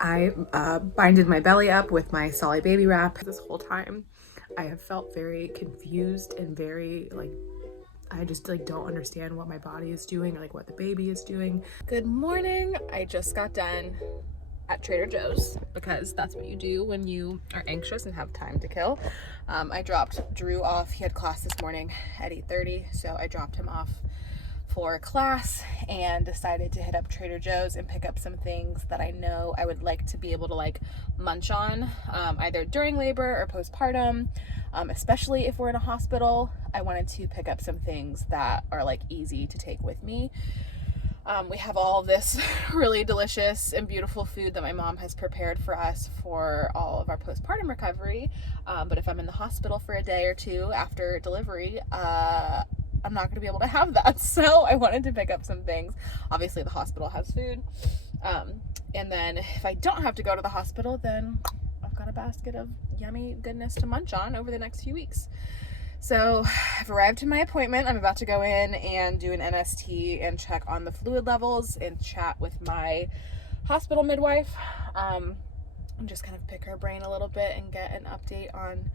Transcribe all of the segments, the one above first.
I binded my belly up with my Solly baby wrap. This whole time I have felt very confused and very I just don't understand what my body is doing or what the baby is doing. Good morning. I just got done at Trader Joe's because that's what you do when you are anxious and have time to kill. I dropped Drew off. He had class this morning at 8:30, so I dropped him off for class and decided to hit up Trader Joe's and pick up some things that I know I would like to be able to munch on either during labor or postpartum, especially if we're in a hospital. I wanted to pick up some things that are easy to take with me. We have all of this really delicious and beautiful food that my mom has prepared for us for all of our postpartum recovery. But if I'm in the hospital for a day or two after delivery, I'm not going to be able to have that. So I wanted to pick up some things. Obviously the hospital has food. And then if I don't have to go to the hospital, then I've got a basket of yummy goodness to munch on over the next few weeks. So I've arrived to my appointment. I'm about to go in and do an NST and check on the fluid levels and chat with my hospital midwife. And just kind of pick her brain a little bit and get an update on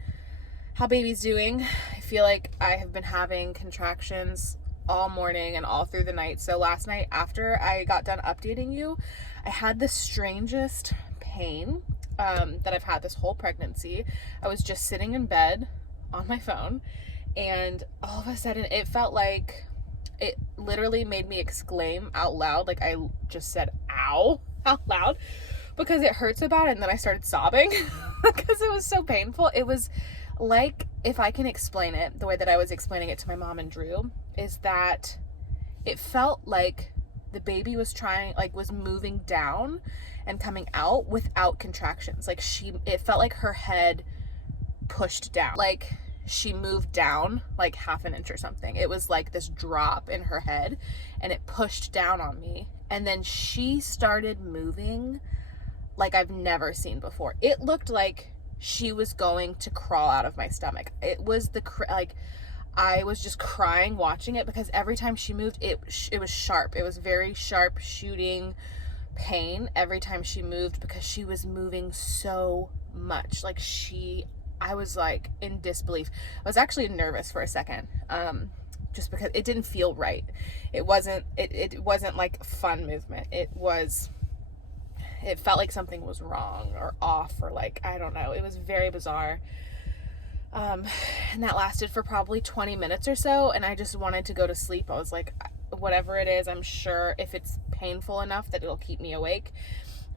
how baby's doing. I feel like I have been having contractions all morning and all through the night. So last night after I got done updating you, I had the strangest pain that I've had this whole pregnancy. I was just sitting in bed on my phone and all of a sudden it felt like it literally made me exclaim out loud. Like I just said ow out loud because it hurt so bad, and then I started sobbing because it was so painful. It was like, if I can explain it the way that I was explaining it to my mom and Drew, is that it felt like the baby was was moving down and coming out without contractions. It felt like her head pushed down, like she moved down like half an inch or something. It was like this drop in her head and it pushed down on me, and then she started moving like I've never seen before. It looked like she was going to crawl out of my stomach. It was I was just crying watching it because every time she moved, it was sharp. It was very sharp shooting pain every time she moved because she was moving so much. I was in disbelief. I was actually nervous for a second, just because it didn't feel right. It wasn't like fun movement. It felt like something was wrong or off, or I don't know. It was very bizarre. And that lasted for probably 20 minutes or so, and I just wanted to go to sleep. I was like, whatever it is, I'm sure if it's painful enough that it'll keep me awake.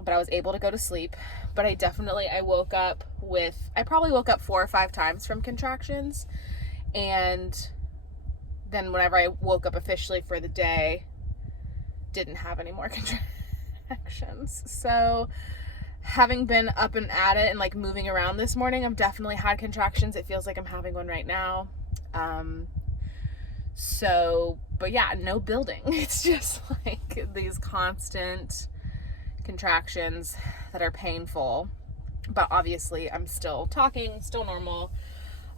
But I was able to go to sleep. But I woke up I probably woke up 4 or 5 times from contractions. And then whenever I woke up officially for the day, didn't have any more contractions. So having been up and at it and moving around this morning, I've definitely had contractions. It feels like I'm having one right now. But yeah, no building. It's just these constant contractions that are painful. But obviously I'm still talking, still normal.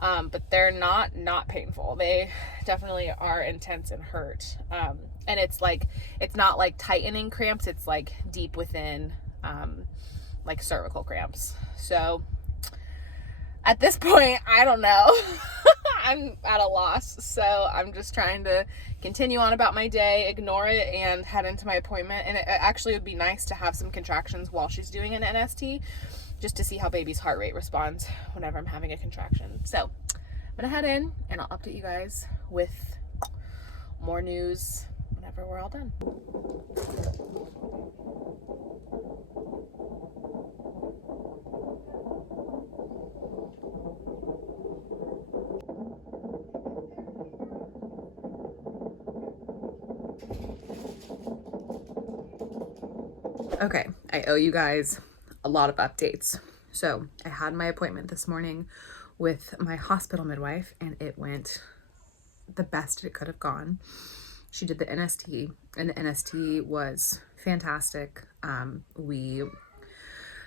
But they're not painful. They definitely are intense and hurt. And it's not tightening cramps. It's deep within, cervical cramps. So at this point, I don't know. I'm at a loss. So I'm just trying to continue on about my day, ignore it, and head into my appointment. And it actually would be nice to have some contractions while she's doing an NST, just to see how baby's heart rate responds whenever I'm having a contraction. So I'm gonna head in and I'll update you guys with more news whenever we're all done. Okay, I owe you guys a lot of updates. So I had my appointment this morning with my hospital midwife and it went the best it could have gone. She did the NST and the NST was fantastic. We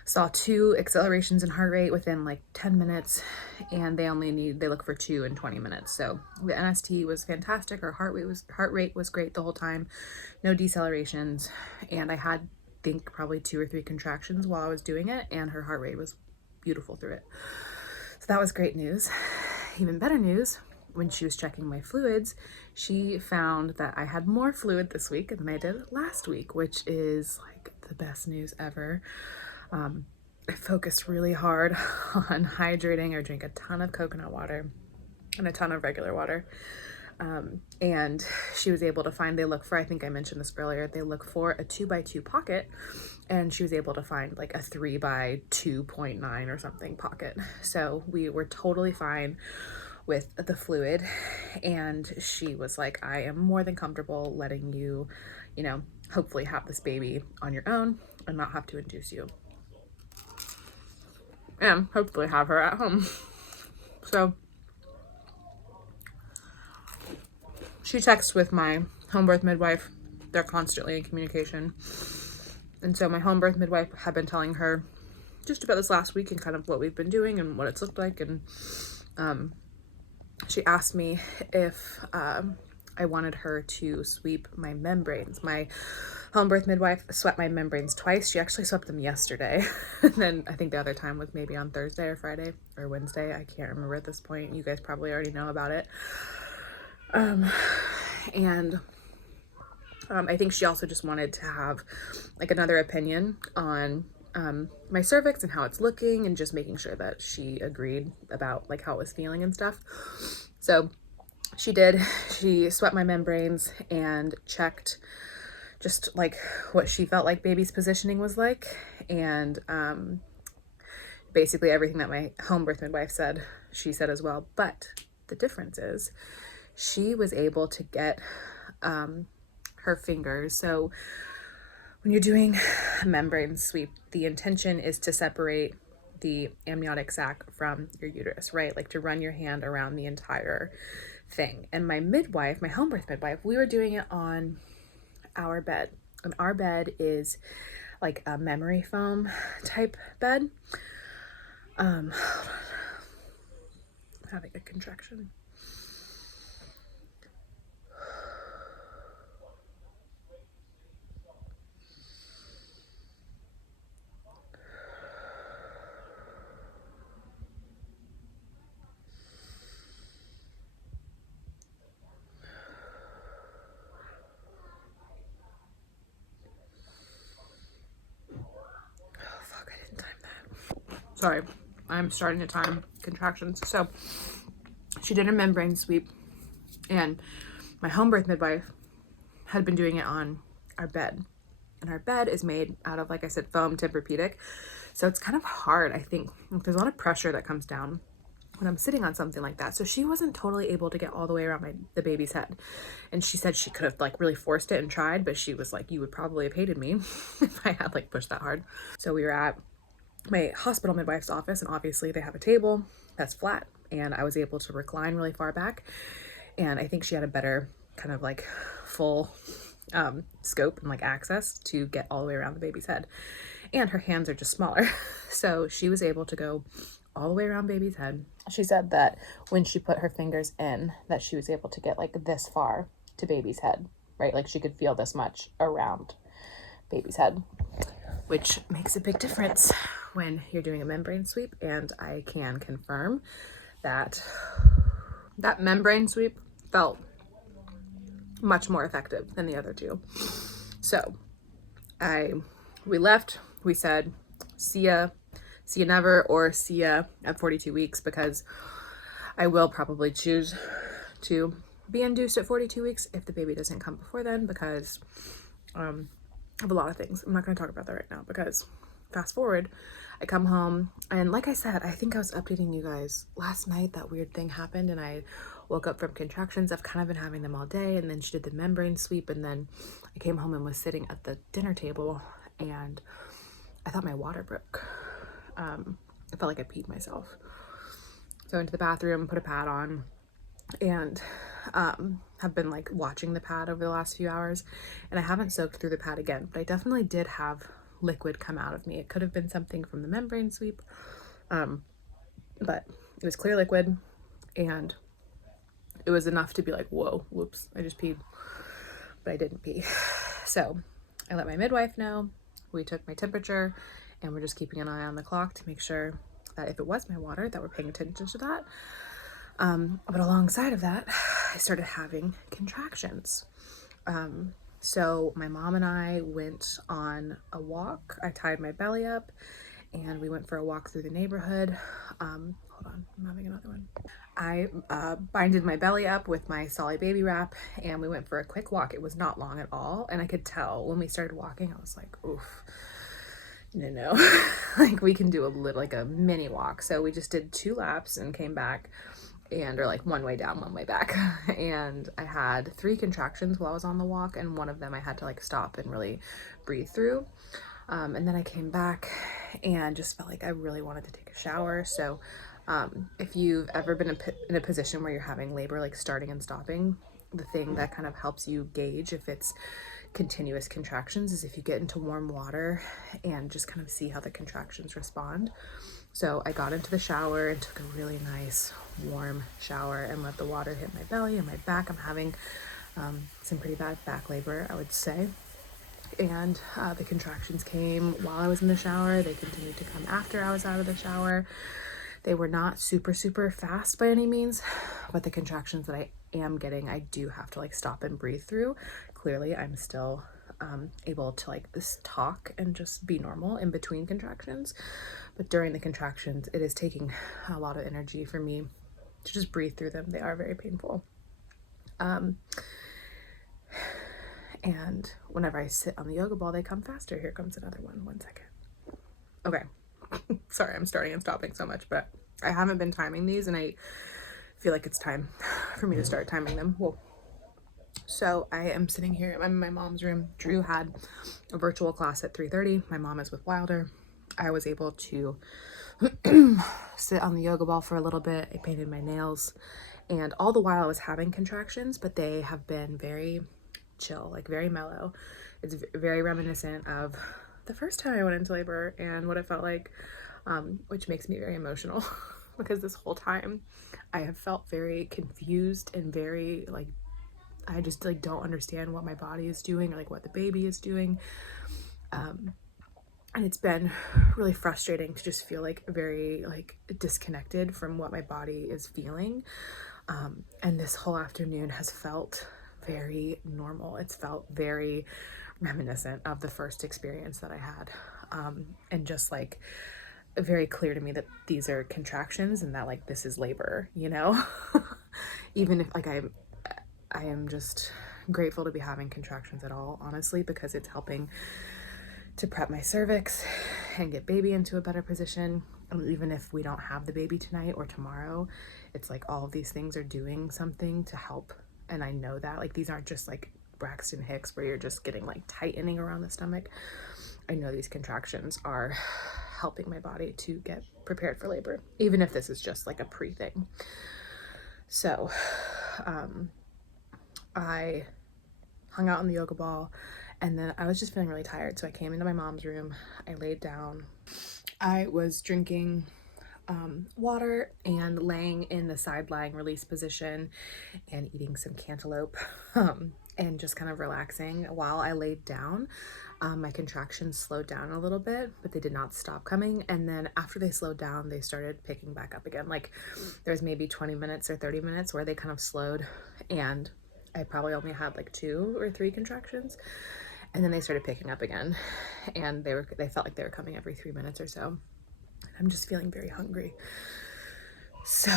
saw 2 accelerations in heart rate within 10 minutes, and they look for 2 in 20 minutes. So the NST was fantastic. Her heart rate was great the whole time, no decelerations. And I had think probably 2 or 3 contractions while I was doing it, and her heart rate was beautiful through it. So that was great news. Even better news, when she was checking my fluids, she found that I had more fluid this week than I did last week, which is like the best news ever. I focused really hard on hydrating. I drink a ton of coconut water and a ton of regular water. And she was able to find, they look for, I think I mentioned this earlier, they look for a 2x2 pocket, and she was able to find like a 3x2.9 or something pocket. So we were totally fine with the fluid, and she was like, I am more than comfortable letting you, you know, hopefully have this baby on your own and not have to induce you, and hopefully have her at home. So she texts with my home birth midwife. They're constantly in communication. And so my home birth midwife had been telling her just about this last week and kind of what we've been doing and what it's looked like. And she asked me if I wanted her to sweep my membranes. My home birth midwife swept my membranes twice. She actually swept them yesterday. And then I think the other time was maybe on Thursday or Friday or Wednesday. I can't remember at this point. You guys probably already know about it. I think she also just wanted to have like another opinion on my cervix and how it's looking, and just making sure that she agreed about like how it was feeling and stuff. So she did. She swept my membranes and checked just like what she felt like baby's positioning was like, and basically everything that my home birth midwife said, she said as well. But the difference is she was able to get her fingers. So when you're doing a membrane sweep, the intention is to separate the amniotic sac from your uterus, right? Like to run your hand around the entire thing. And my midwife, my home birth midwife, we were doing it on our bed. And our bed is like a memory foam type bed. I'm having a contraction. Sorry, I'm starting to time contractions. So she did a membrane sweep, and my home birth midwife had been doing it on our bed. And our bed is made out of, like I said, foam Tempur-Pedic. So it's kind of hard, I think. There's a lot of pressure that comes down when I'm sitting on something like that. So she wasn't totally able to get all the way around the baby's head. And she said she could have like really forced it and tried, but she was like, you would probably have hated me if I had like pushed that hard. So we were at my hospital midwife's office, and obviously they have a table that's flat, and I was able to recline really far back, and I think she had a better kind of like full scope and like access to get all the way around the baby's head, and her hands are just smaller. So she was able to go all the way around baby's head. She said that when she put her fingers in, that she was able to get like this far to baby's head, right? Like she could feel this much around baby's head, which makes a big difference when you're doing a membrane sweep. And I can confirm that that membrane sweep felt much more effective than the other two. So we left, we said, see ya never, or see ya at 42 weeks, because I will probably choose to be induced at 42 weeks if the baby doesn't come before then, because of a lot of things. I'm not going to talk about that right now, because fast forward, I come home, and like I said, I think I was updating you guys last night, that weird thing happened, and I woke up from contractions. I've kind of been having them all day, and then she did the membrane sweep, and then I came home and was sitting at the dinner table, and I thought my water broke. I felt like I peed myself. So I went to the bathroom, put a pad on, and have been like watching the pad over the last few hours, and I haven't soaked through the pad again, but I definitely did have liquid come out of me. It could have been something from the membrane sweep, but it was clear liquid, and it was enough to be like, whoa, whoops, I just peed, but I didn't pee. So I let my midwife know. we took my temperature, and we're just keeping an eye on the clock to make sure that if it was my water, that we're paying attention to that. But alongside of that, I started having contractions. So my mom and I went on a walk. I tied my belly up and we went for a walk through the neighborhood. Hold on, I'm having another one. I binded my belly up with my Solly baby wrap and we went for a quick walk. It was not long at all. And I could tell when we started walking, I was like, oof, no. Like we can do a little, like a mini walk. So we just did 2 laps and came back, and or like one way down, one way back. And I had 3 contractions while I was on the walk, and one of them I had to like stop and really breathe through. And then I came back and just felt like I really wanted to take a shower. So if you've ever been in a position where you're having labor, like starting and stopping, the thing that kind of helps you gauge if it's continuous contractions is if you get into warm water and just kind of see how the contractions respond. So I got into the shower and took a really nice warm shower and let the water hit my belly and my back. I'm having some pretty bad back labor, I would say. And the contractions came while I was in the shower. They continued to come after I was out of the shower. They were not super fast by any means, but the contractions that I am getting, I do have to like stop and breathe through. Clearly, I'm still able to like talk and just be normal in between contractions. But during the contractions, it is taking a lot of energy for me to just breathe through them. They are very painful. And whenever I sit on the yoga ball, they come faster. Here comes another one. 1 second. Okay. Sorry, I'm starting and stopping so much, but I haven't been timing these and I feel like it's time for me to start timing them. Whoa. So I am sitting here. I'm in my mom's room. Drew had a virtual class at 3:30. My mom is with Wilder. I was able to sit on the yoga ball for a little bit. I painted my nails, and all the while I was having contractions, but they have been very chill, like very mellow. It's very reminiscent of the first time I went into labor and what it felt like, which makes me very emotional because this whole time I have felt very confused and very like, I just like don't understand what my body is doing or like what the baby is doing. And it's been really frustrating to just feel like very like disconnected from what my body is feeling. And this whole afternoon has felt very normal. It's felt very reminiscent of the first experience that I had. And just like very clear to me that these are contractions and that like this is labor, you know? Even if like I am just grateful to be having contractions at all, honestly, because it's helping to prep my cervix and get baby into a better position. And even if we don't have the baby tonight or tomorrow, it's like all of these things are doing something to help. And I know that like these aren't just like Braxton Hicks where you're just getting like tightening around the stomach. I know these contractions are helping my body to get prepared for labor, even if this is just like a pre-thing. So I hung out on the yoga ball, and then I was just feeling really tired. So I came into my mom's room, I laid down. I was drinking water and laying in the side lying release position and eating some cantaloupe and just kind of relaxing while I laid down. My contractions slowed down a little bit, but they did not stop coming. And then after they slowed down, they started picking back up again. Like there's maybe 20 minutes or 30 minutes where they kind of slowed, and I probably only had like 2 or 3 contractions. And then they started picking up again, and they felt like they were coming every 3 minutes or so. I'm just feeling very hungry. So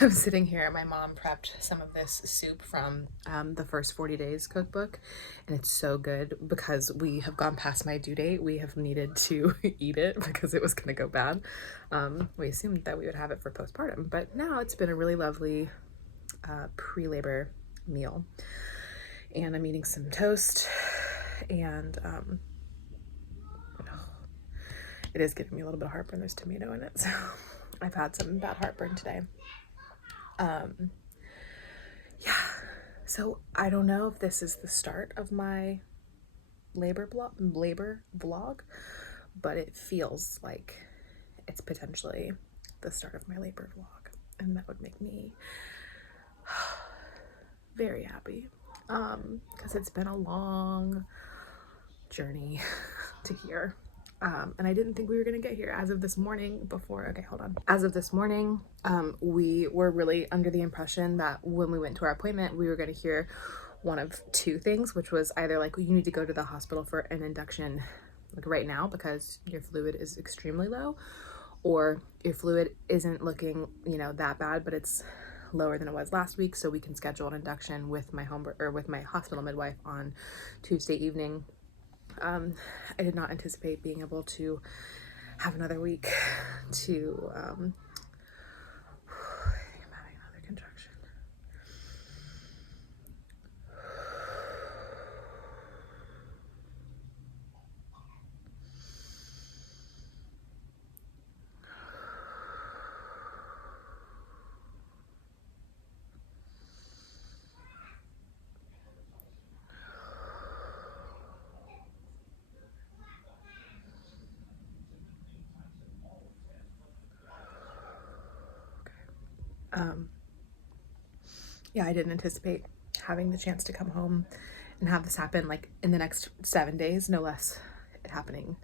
I'm sitting here. My mom prepped some of this soup from the First 40 Days cookbook, and it's so good because we have gone past my due date. We have needed to eat it because it was going to go bad. We assumed that we would have it for postpartum, but now it's been a really lovely pre-labor meal. And I'm eating some toast, and it is giving me a little bit of heartburn. There's tomato in it, so I've had some bad heartburn today. Yeah, so I don't know if this is the start of my labor vlog, but it feels like it's potentially the start of my labor vlog, and that would make me very happy, because it's been a long journey to here. And I didn't think we were gonna get here as of this morning okay, hold on. As of this morning, we were really under the impression that when we went to our appointment, we were gonna hear one of two things, which was either like, you need to go to the hospital for an induction like right now because your fluid is extremely low, or your fluid isn't looking, you know, that bad, but it's lower than it was last week, so we can schedule an induction with my with my hospital midwife on Tuesday evening. I did not anticipate being able to have another week to I think I'm having another contraction. Yeah, I didn't anticipate having the chance to come home and have this happen like in the next 7 days, no less, it happening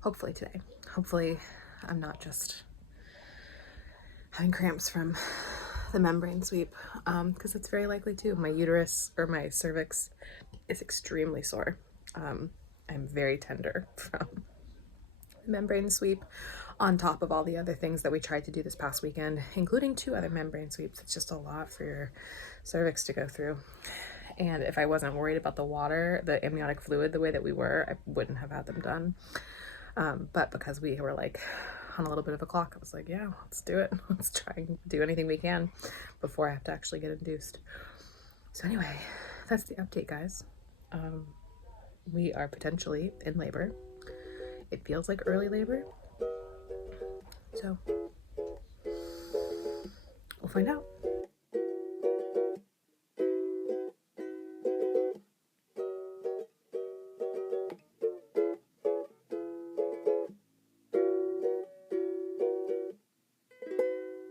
hopefully today. Hopefully I'm not just having cramps from the membrane sweep, because it's very likely too. My uterus or my cervix is extremely sore. I'm very tender from membrane sweep on top of all the other things that we tried to do this past weekend, including 2 other membrane sweeps. It's just a lot for your cervix to go through. And if I wasn't worried about the water, the amniotic fluid, the way that we were, I wouldn't have had them done. But because we were like on a little bit of a clock, I was like, yeah, let's do it. Let's try and do anything we can before I have to actually get induced. So anyway, that's the update, guys. We are potentially in labor. It feels like early labor. So we'll find out.